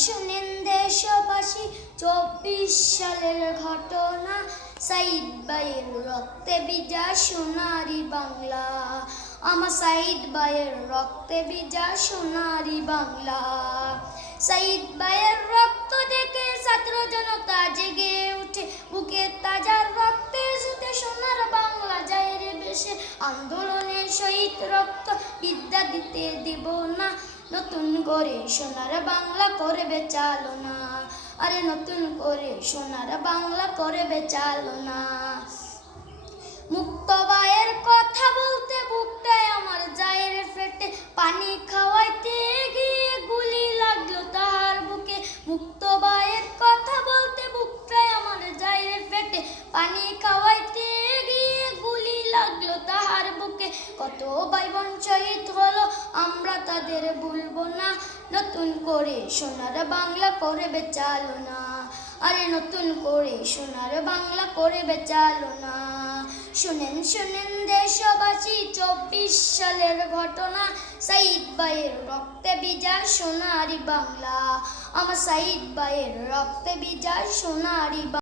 শোনেন দেশবাসী, 24 সালের ঘটনা, সাইদ ভাইয়ের রক্তে ভিজা সোনারি বাংলা। আমার সাইদ ভাইয়ের রক্তে ভিজা সোনারি বাংলা। সাইদ ভাইয়ের রক্ত দেখে ছাত্র জনতা জেগে উঠে, বুকে তাজার রক্তে সুতে সোনার বাংলা যায় রে বেশে। আন্দোলনে শহীদ রক্ত বিদ্যা দিতে দিব না, নতুন করে সোনার বাংলা করবে চালনা। আরে নতুন করে সোনার বাংলা করবে চালনা। মুক্ত ভাইয়ের কথা বলতে বুকটায় আমার যায় রে ফেটে, পানি খাওয়াইতে গিয়ে গুলি লাগলো তাহার বুকে। মুক্ত ভাইয়ের কথা বলতে বুকটায় আমার যায় রে ফেটে, পানি খাওয়াইতে গিয়ে গুলি লাগলো তাহার বুকে। কত ভাই বোন শহীদ হলো, আমরা তাদের ভুলবো না, নতুন করে সোনার বাংলা করবে চালনা। আরে নতুন করে সোনার বাংলা করবে চালনা। শুনেন শুনেন দেশবাসী, 24 সালের ঘটনা, সাইদ ভাইয়ের রক্তে ভিজা সোনারি বাংলা। আমার সাইদ ভাইয়ের রক্তে ভিজা সোনারি বাংলা।